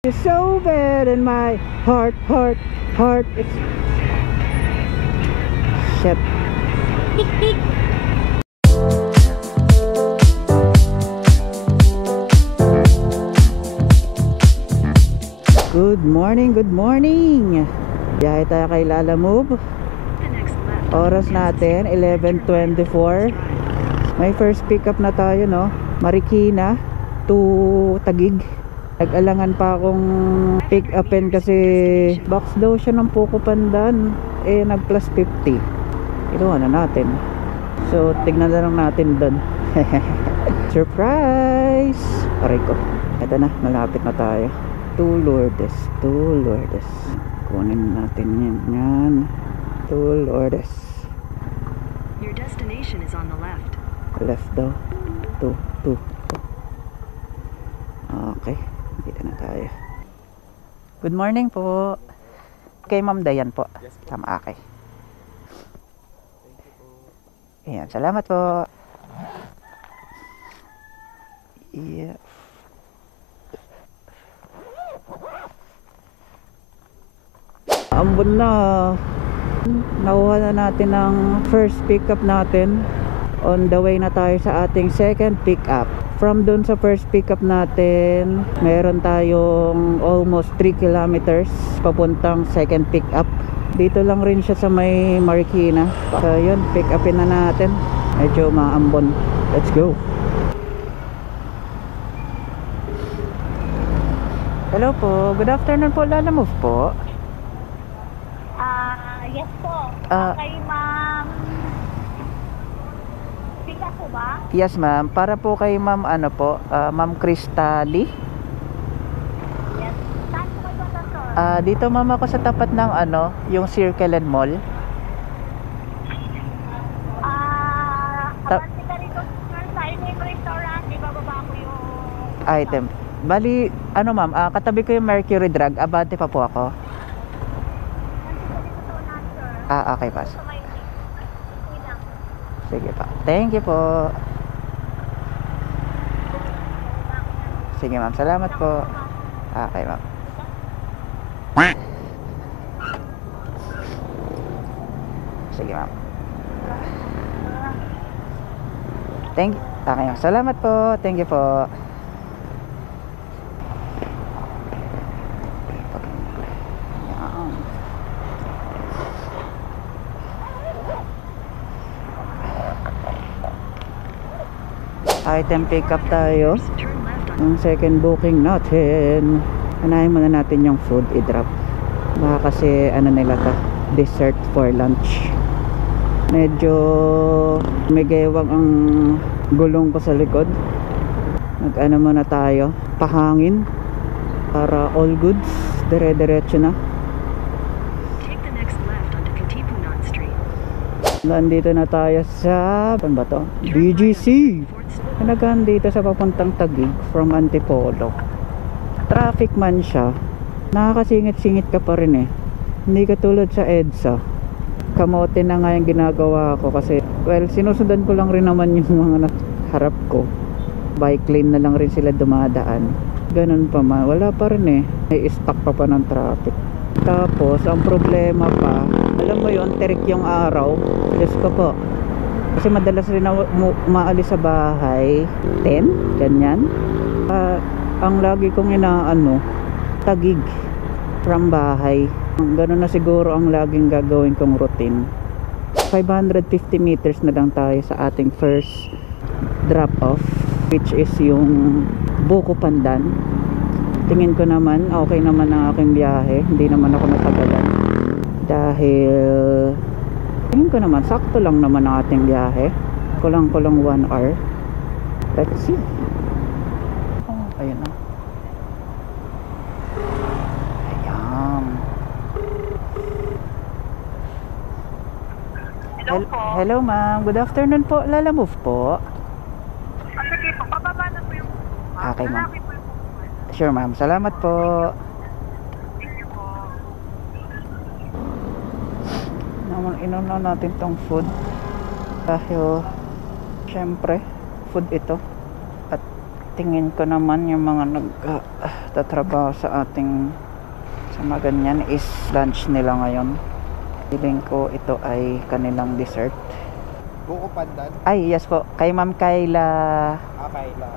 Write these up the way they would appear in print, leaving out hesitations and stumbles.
It's so bad in my heart. It's shit. Good morning. Biyahe tayo kay Lalamove. Oras natin 11:24. May first pick up na tayo, no? Marikina to Taguig. Nag-alangan pa akong pick upin kasi box daw siya ng Poco Pandan. Nag plus 50. Inuha na natin. So tignan na lang natin doon. Surprise! Aray ko. Ito na, malapit na tayo. To Lourdes. Kunin natin yan. To Lourdes. Your destination is on the left. Left daw. Two. Okay. Dito na tayo. Good morning po. Kay Ma'am Dayan po. Yes, po. Tama, okay. Ayan, salamat po. Yeah. Ambon na. Nakuha na natin ang first pickup natin. On the way na tayo sa ating second pickup. From dun sa first pickup natin, meron tayong almost 3 kilometers papuntang second pickup. Dito lang rin siya sa may Marikina. So yun, pick upin na natin. Medyo maambon. Let's go. Hello po. Good afternoon po. Lalamove po. Yes po. Kay Ma'am Pika po ba? Yes ma'am. Para po kay ma'am Ma'am Cristali. Yes. Saan po kayo sir? Dito ma'am ako sa tapat ng yung Circle and Mall. Abante ka rito sir sa inyong restaurant. Ibababa ko yung Item. Bali, ma'am, katabi ko yung Mercury Drug. Abante pa po ako. Okay pa. Sige pa. Thank you po. Sige ma'am, salamat po. Okay ma'am. Sige ma'am. Thank you. Okay ma'am, salamat po. Thank you po. Item pick up tayo. Turn left on Yung second booking natin. Anahin muna natin yung food i-drop. Baka kasi nila to, dessert for lunch. Medyo may gewang ang gulong ko sa likod. Muna tayo, pahangin para all goods. Dire-diretso na. take the next left onto Katipunan Street. Nandito na tayo sa saan ba to? BGC. Nagahan dito sa papuntang Taguig from Antipolo. Traffic man siya, nakakasingit-singit ka pa rin eh. Hindi katulad sa EDSA. Kamote na nga yung ginagawa ko kasi sinusundan ko lang rin naman yung mga harap ko. Bike lane na lang rin sila dumadaan. Ganun pa man, wala pa rin eh. May stuck pa ng traffic. Tapos ang problema pa, alam mo yun, terik yung araw. Diyos ko po, kasi madalas rin na maalis sa bahay 10, ganyan. Ang lagi kong Taguig from bahay. Ganun na siguro ang laging gagawin kong routine. 550 meters na lang tayo sa ating first drop off, which is yung Poco Pandan. Tingin ko naman okay naman ang aking biyahe, hindi naman ako natagalan dahil tingin ko naman sakto lang naman ang ating biyahe, kulang 1 hour. Let's see. Ayun na. Ayan. Hello po. Hello ma'am, good afternoon po. Lalamove po. Sige po, pababa na po yung Okay ma'am. lalaki po yung Sure ma'am, salamat po. Thank you po. Naman inuna natin tong food dahil syempre food ito at Tingin ko naman yung mga nagtatrabaho sa ating sa mga ganyan is lunch nila ngayon. Feeling ko ito ay kanilang dessert. Buko pandan? Ay, yes po. Kay Ma'am Kayla. Kayla.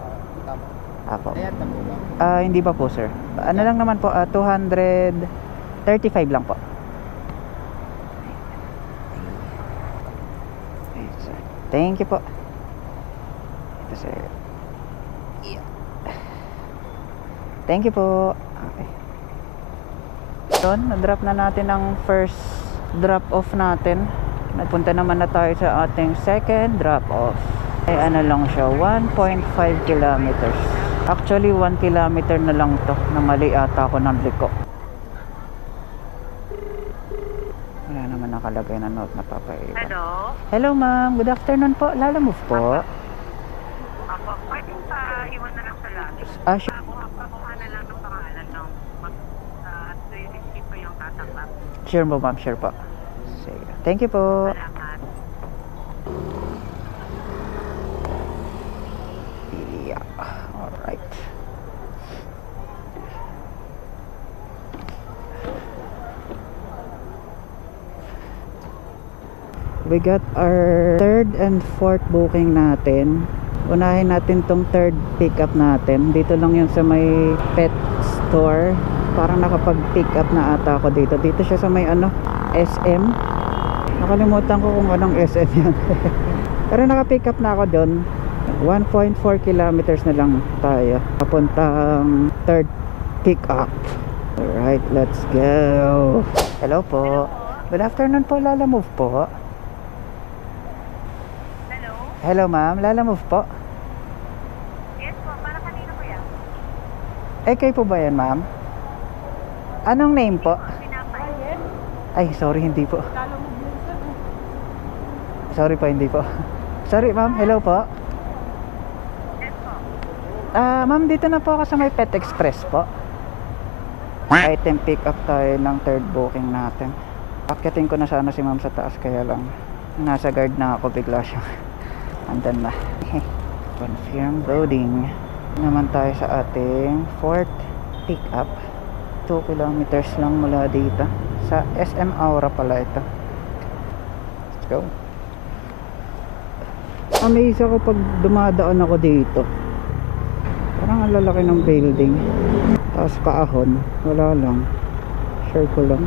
Tama. Apo. Ayan na po ba? Hindi pa po, sir. Ano lang naman po, 235 lang po. Thank you po. Ito, sir. Yeah. Thank you po. Okay. Doon, na-drop na natin ang first drop off natin. Nagpunta naman na tayo sa ating second drop off. Ay ano lang siya, 1.5 kilometers. Actually 1 kilometer na lang to, na mali ata ako ng liko. Wala naman nakalagay na note na papaiwan. Hello? Hello ma'am, good afternoon po. Lalamove po. Ako, pwede pa iwan na lang sa lahat. Sure. Pakuha na lang ng pangalan ng at receipt po yung tatanggap. Sure po ma'am, sure po. Sige. Thank you po. Salamat. Yeah. Alright. We got our third and fourth booking natin. Unahin natin tong third pickup natin. Dito lang yun sa may pet store. Parang nakapag-pick up na ata ako dito. Dito siya sa may SM. Nakalimutan ko kung anong SM yan. Pero naka-pick up na ako doon. 1.4 kilometers na lang tayo papuntang third pick up. Alright, let's go. Hello po. Good afternoon po, Lalamove po. Hello? Hello ma'am, Lalamove po. Yes po, para kanina po yan? Kayo po ba yan ma'am? Anong name po? Pinapay. Ay, sorry, hindi po. Sorry po, hindi po. Sorry ma'am, hello po. Yes po. Ma'am, dito na po ako sa may Pet Express po. Item pick up tayo ng third booking natin. Akyatin ko na sana si ma'am sa taas, kaya lang nasa guard na ako, bigla siya andan na. Confirm loading naman tayo sa ating fourth pick up. 2 kilometers lang mula dito sa SM Aura pala ito. Let's go. Amaze ako pag dumadaan ako dito. Parang ang lalaki ng building. Tapos paahon, wala lang. Share ko lang.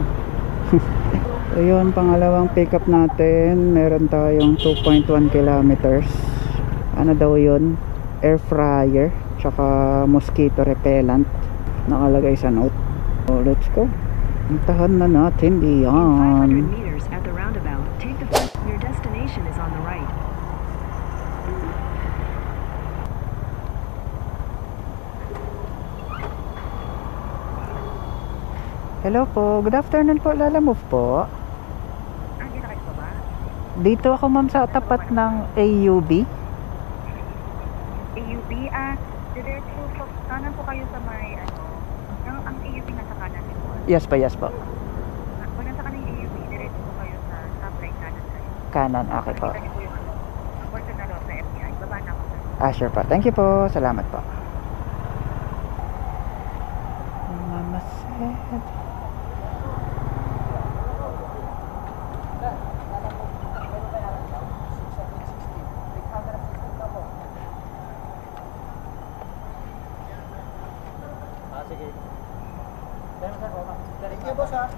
So yun, pangalawang pick up natin. Meron tayong 2.1 kilometers. Ano daw yun? Air fryer tsaka mosquito repellent nakalagay sa note. So let's go. Puntahan na natin In 500 diyan. meters at the roundabout, take the first. Your destination is on the right. Hello po, good afternoon po, Lalamove po. Hindi na kayo ba? Dito ako ma'am sa tapat ng AUB. AUB, diretso po, kanan po kayo sa may, ang AUB nasa kanan po. Yes pa, yes po. Pag nasa kanan yung AUB, diretso po kayo sa stoplight kanan kayo. Kanan, okay po. Nakita niyo po yung portion na loob na FBI. Baba na ako sa Sure po. Thank you po. Salamat po. Mama said. Sige. Thank you, boss, ha?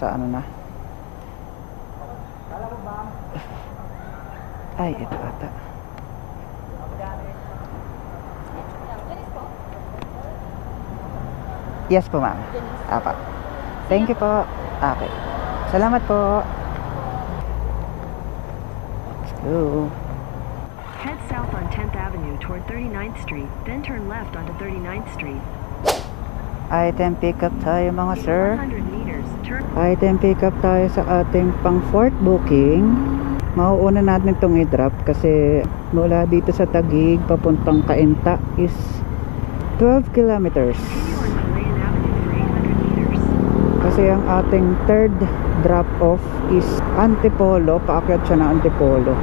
Sa ano na? Ay, ito ata. Yes po, ma'am. Apa. Thank you po. Okay. Salamat po. Let's go. Head south on 10th Avenue toward 39th Street, then turn left onto 39th Street. Item pick up tayo mga sir. 100 meters, turn Item pick up tayo sa ating pang fourth booking. Mauuna natin itong i-drop kasi mula dito sa Taguig papuntang Cainta is 12 kilometers. continue on Palayan Avenue for 800 meters. Kasi ang ating third drop off is Antipolo. Paakyat siya na Antipolo.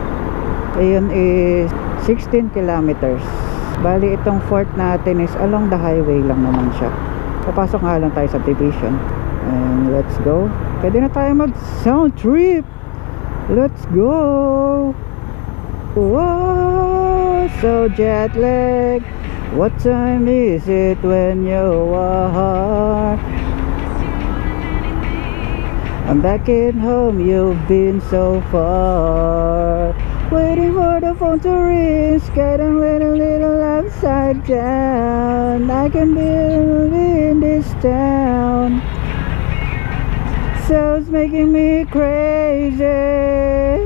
Ayun is 16 kilometers. Bali itong fort natin is along the highway lang naman siya. Papasok nga lang tayo sa division. And let's go. Pwede na tayo mag sound trip. Let's go. Whoa, so jet lag. What time is it when you are? I'm back at home, you've been so far. Waiting for the phone to ring, getting a little upside down. I can live in this town, so it's making me crazy.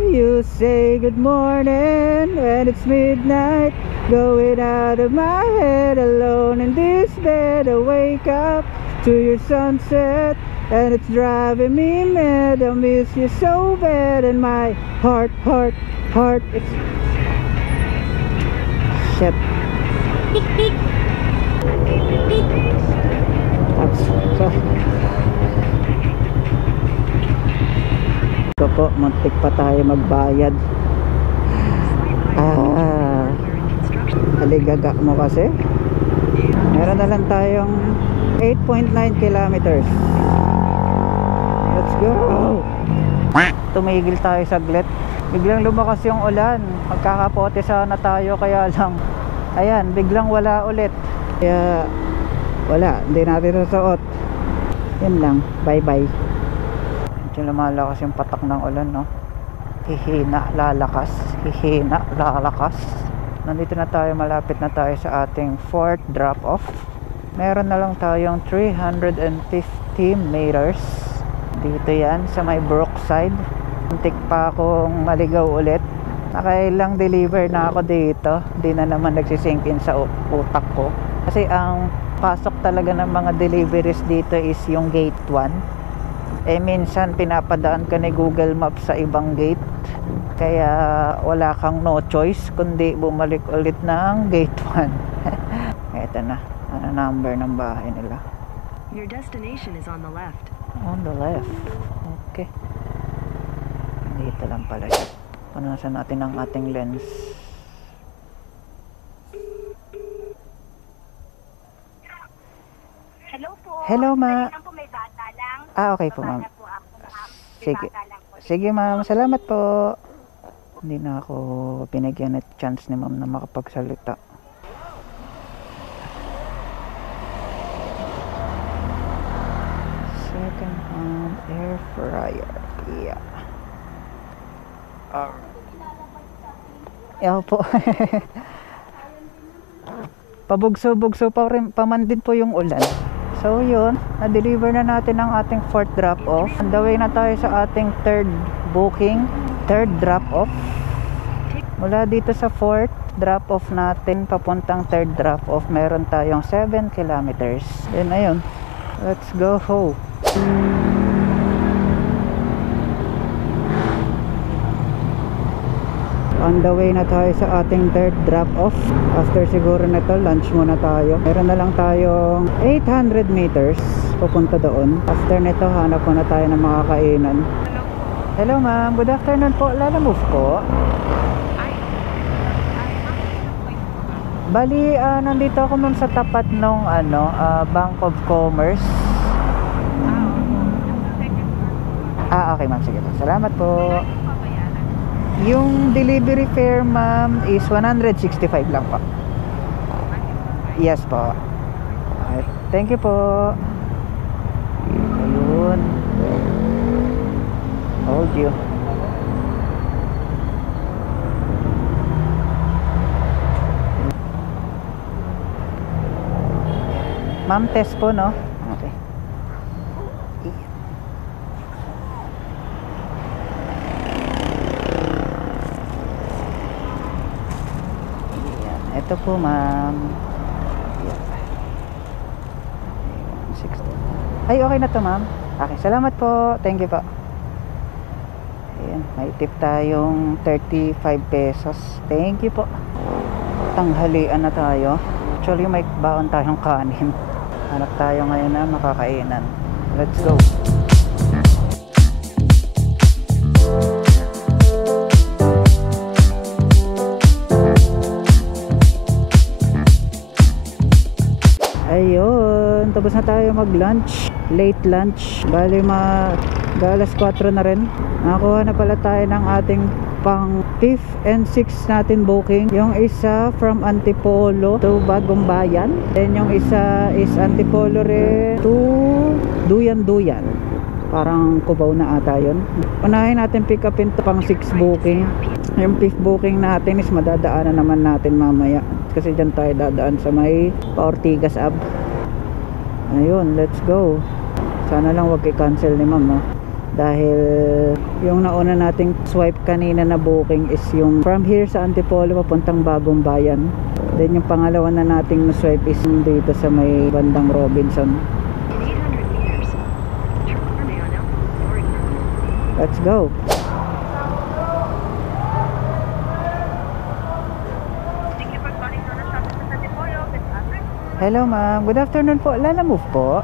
You say good morning when it's midnight, going out of my head alone in this bed. I wake up to your sunset, and it's driving me mad. I miss you so bad, and my heart, it's shit. Oops, sorry. Ito po, muntik pa tayo magbayad. Aligaga mo kasi. Meron na lang tayong 8.9 kilometers. Let's go. Tumigil tayo saglit. Biglang lumakas yung ulan. Magkakapote sana tayo, kaya lang ayan, biglang wala ulit. Kaya wala, hindi natin susuot. Yun lang, bye bye. Medyo lumalakas yung patak ng ulan, no? Hihina, lalakas. Hihina, lalakas. Nandito na tayo, malapit na tayo sa ating fourth drop off. Meron na lang tayong 350 meters. Dito yan sa may Brookside. Muntik pa akong maligaw ulit. Nakailang deliver na ako dito. Di na naman nagsisink in sa utak ko. Kasi ang pasok talaga ng mga deliveries dito is yung gate 1. Minsan pinapadaan ka ni Google Maps sa ibang gate. Kaya wala kang no choice kundi bumalik ulit ng gate 1. Eto na. Ano number ng bahay nila? Your destination is on the left. On the left. Okay. Dito lang pala siya. Punasan natin ang ating lens. Hello po. Hello, ma. Lang po, may bata lang. Okay po, ma'am. Bata po ako, ma'am. May Sige. bata lang po. Sige, ma'am. Salamat po. Hindi na ako binigyan ng chance ni ma'am na makapagsalita. Second hand air fryer. Yeah. Yeah po. Pabugso-bugso pa rin, paman din po yung ulan. So yun, na-deliver na natin ang ating fourth drop-off. On the way na tayo sa ating third booking, third drop-off. Mula dito sa fourth drop-off natin, papuntang third drop-off, meron tayong 7 kilometers. Then ayun, let's go home. On the way na tayo sa ating third drop-off. After siguro nito, lunch muna tayo. Meron na lang tayong 800 meters papunta doon. After nito, hanap muna tayo ng makakainan. Hello ma'am, good afternoon po. Lalamove po. Bali, nandito ako ma'am sa tapat nung Bank of Commerce. Okay ma'am, sige po. Salamat po. Yung delivery fare ma'am is 165 lang po. Yes po. Alright. Thank you po. Ayun. Hold you. Ma'am, test po, no? Okay. Ito po ma'am. 160. Ay, okay na to ma'am. Okay, salamat po. Thank you po. Ayan, may tip tayong 35 pesos. Thank you po. Tanghalian na tayo. Actually, may baon tayong kanin. Hanap tayo ngayon na makakainan. Let's go. tapos na tayo mag lunch, late lunch. Bali alas 4 na rin. Nakakuha na pala tayo ng ating pang 5th and 6th natin booking. Yung isa from Antipolo to Bagong Bayan, then yung isa is Antipolo rin to Duyan. Parang Cubao na ata yun. Unahin natin pick upin to pang 6 booking. Yung 5th booking natin is madadaanan naman natin mamaya, kasi dyan tayo dadaan sa may Ortigas Ave. Ayun, let's go. Sana lang wag i-cancel ni ma'am, dahil yung nauna nating swipe kanina na booking is yung from here sa Antipolo papuntang Bagong Bayan. Then yung pangalawa na nating na-swipe is dito sa may bandang Robinson. In 800 meters, turn on Elmwood Road. Let's go. Thank you for calling Nona Shopping sa Antipolo. This is Ate. Hello ma'am, good afternoon po. Lala move po.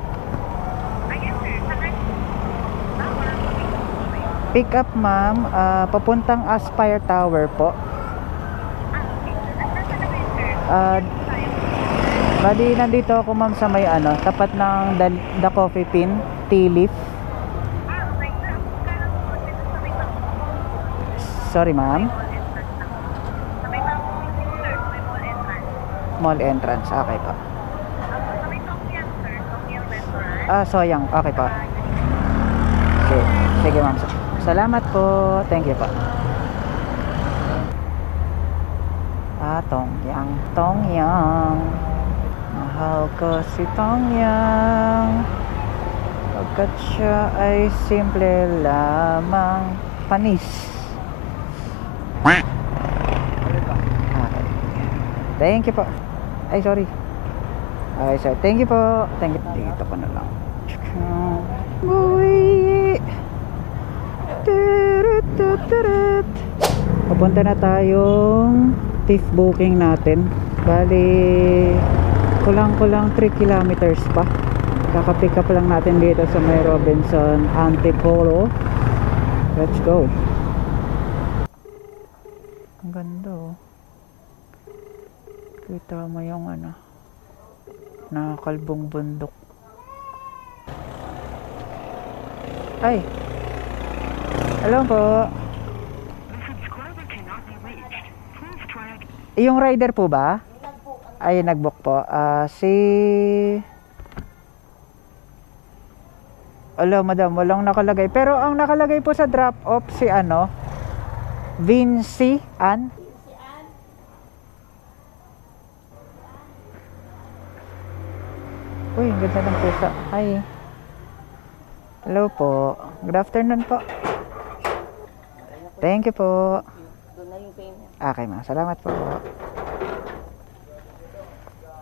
Yes, sir. Sa next tower, Pick up ma'am, papuntang Aspire Tower po. okay. Nasa na kayo, sir? Bali nandito ako ma'am sa may tapat ng The Coffee Bean, Tea Leaf. Okay, sir. Kaya po, dito sa may Sorry ma'am. mall entrance lang. Sa may sir, sa may mall entrance. Mall entrance, okay po. Sa may Tokyo, sir. Tokyo restaurant. Soyang, okay po. Sige ma'am. Salamat po. Thank you po. Tongyang. Mahal ko si Tongyang, pagkat siya ay simple lamang panis. Okay. Thank you po. Ay, sorry. Okay, sir. Thank you po. Thank you. Dito pa na lang. Uy! Papunta na tayong 5th booking natin. Bali kulang 3 kilometers pa. Kaka-pick up lang natin dito sa may Robinson, Antipolo. Let's go. Ang ganda oh. Kita mo yung nakakalbong bundok. Ay, hello po. Yung rider po ba? Ay, nag-book po. Hello, madam. Walang nakalagay. Pero ang nakalagay po sa drop-off si Vinci Ann. Uy, ang ganda ng pusa. Hi. Hello po. Good afternoon po. Thank you po. Okay ma'am, salamat po.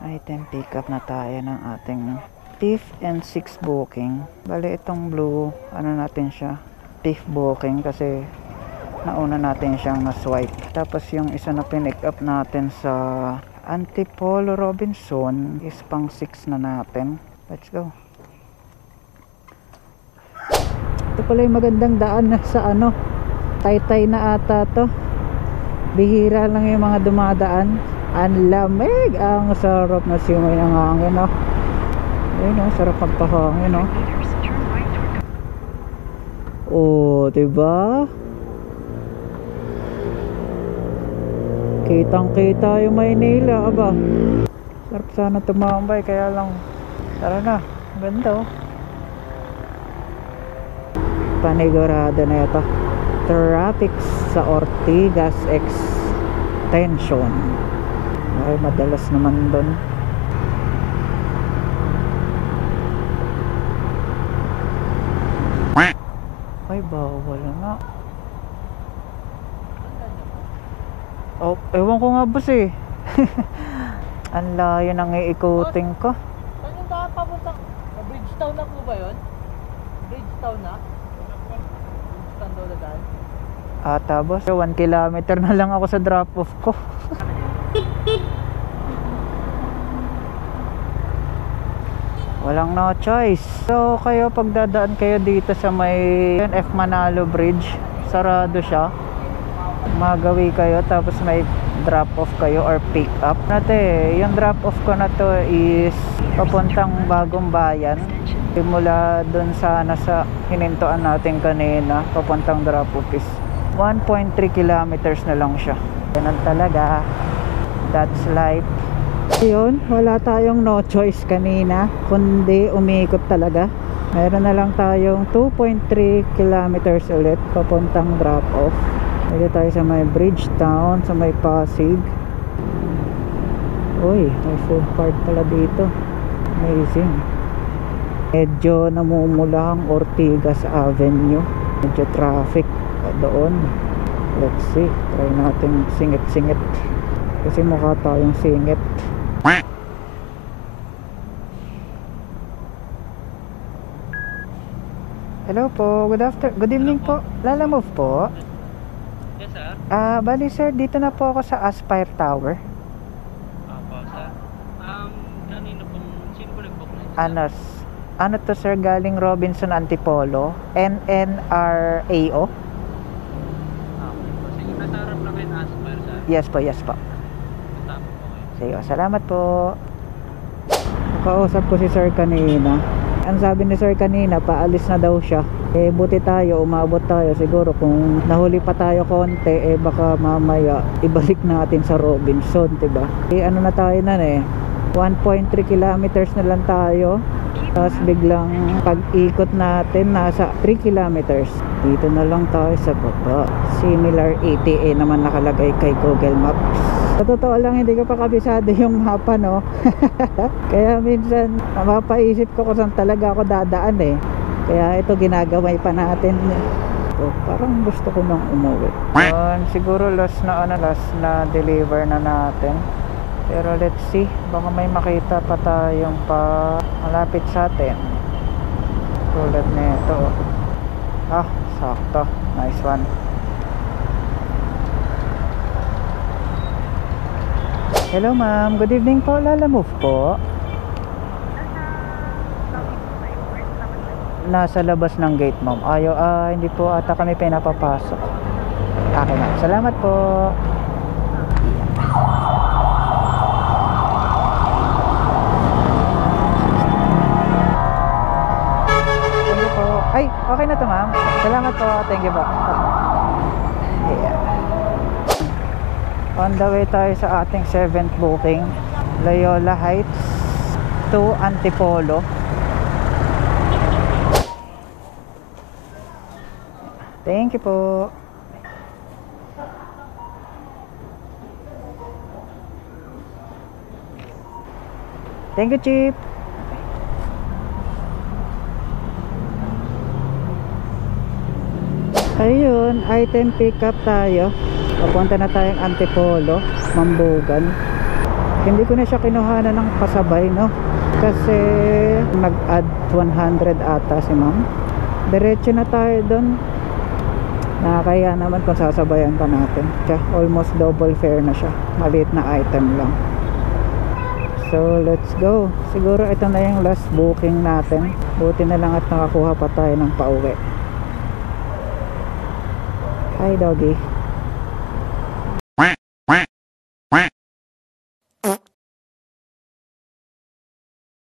Item pick up na tayo ng ating 5th and 6th booking. Bali itong blue, natin siya, 5th booking kasi nauna natin siyang na-swipe. Tapos yung isa na pinick up natin sa Antipolo Robinson is pang 6 na natin. Let's go. Ito pala yung magandang daan na sa Taytay na ata to. Bihira lang yung mga dumadaan. Ang lamig, ang sarap na simoy ng hangin ayun sarap magpahangin Meters, turn right toward oh, diba? Kitang kita yung Maynila, aba. Sarap sana tumambay, kaya lang tara na, ganda panigurado na ito. Traffic sa Ortigas Extension. Ay, madalas naman doon. Ay, bawal na. Oh, ewan ko nga boss eh. Ang layo nang iikutin ko. Saan yung daan papunta? Sa Bridgetown na po ba yun? Bridgetown na? Bridgetown daw na daan? Boss, 1 kilometer na lang ako sa drop off ko. Walang no choice. So kayo pagdadaan kayo dito sa may F. Manalo Bridge, sarado siya. Magawi kayo tapos may drop off kayo or pick up. Yung drop off ko na to is papuntang Bagong Bayan. Mula dun sana sa hinintuan natin kanina, papuntang drop off is 1.3 kilometers na lang siya. Ganun talaga. That's life. Yun, wala tayong no choice kanina kundi umikot talaga. Meron na lang tayong 2.3 kilometers ulit papuntang drop off. Dito tayo sa may Bridgetown, sa may Pasig. Uy, may food park pala dito. Amazing. Medyo namumula ang Ortigas Avenue. Medyo traffic doon. Let's see, try natin singit-singit kasi mukha tayong singit. Hello po, good evening po. Lalamove po. Yes, sir. Bali sir, dito na po ako sa Aspire Tower. Opo, sir. Kanino po, sino po nag-book na? Ano to sir, galing Robinson Antipolo, NNRAO. Okay po. Sige, nasa harap lang kayo na Aspire, sir. Yes po. Tama po kayo. Sige, salamat po. Kausap ko si sir kanina. Ang sabi ni sir kanina, paalis na daw siya. Buti tayo, umabot tayo. Siguro kung nahuli pa tayo konti, baka mamaya ibalik natin sa Robinson, diba? Ano na tayo na 1.3 kilometers na lang tayo. Tapos biglang pag-ikot natin nasa 3 kilometers. Dito na lang tayo sa baba. Similar ETA naman nakalagay kay Google Maps. Sa totoo lang, hindi ko pa kabisado yung mapa, no? Kaya minsan mapapaisip ko kung saan talaga ako dadaan Kaya ito ginagaway pa natin. So, parang gusto ko nang umuwi. Siguro last na deliver na natin. Pero let's see, baka may makita pa tayong pa malapit sa atin. Tulad nito. Sakto. Nice one. Hello ma'am, good evening po. Lalamove po. Nasa labas ng gate ma'am. Hindi po ata kami pinapapasok. Okay ma'am, salamat po. Ay, okay na to ma'am. Salamat po. Thank you po. Yeah. On the way tayo sa ating 7th booking. Loyola Heights to Antipolo. Thank you po. Thank you, Chief. Ayun, item pick up tayo. Papunta na tayong Antipolo, Mambugan. Hindi ko na siya kinuhanan ng pasabay, no? Kasi nag-add 100 ata si ma'am. Diretso na tayo doon. Nakakaya naman kung sasabayan pa natin. Almost double fare na siya. Maliit na item lang. So let's go. Siguro ito na yung last booking natin. Buti na lang at nakakuha pa tayo ng pauwi. Hi doggy.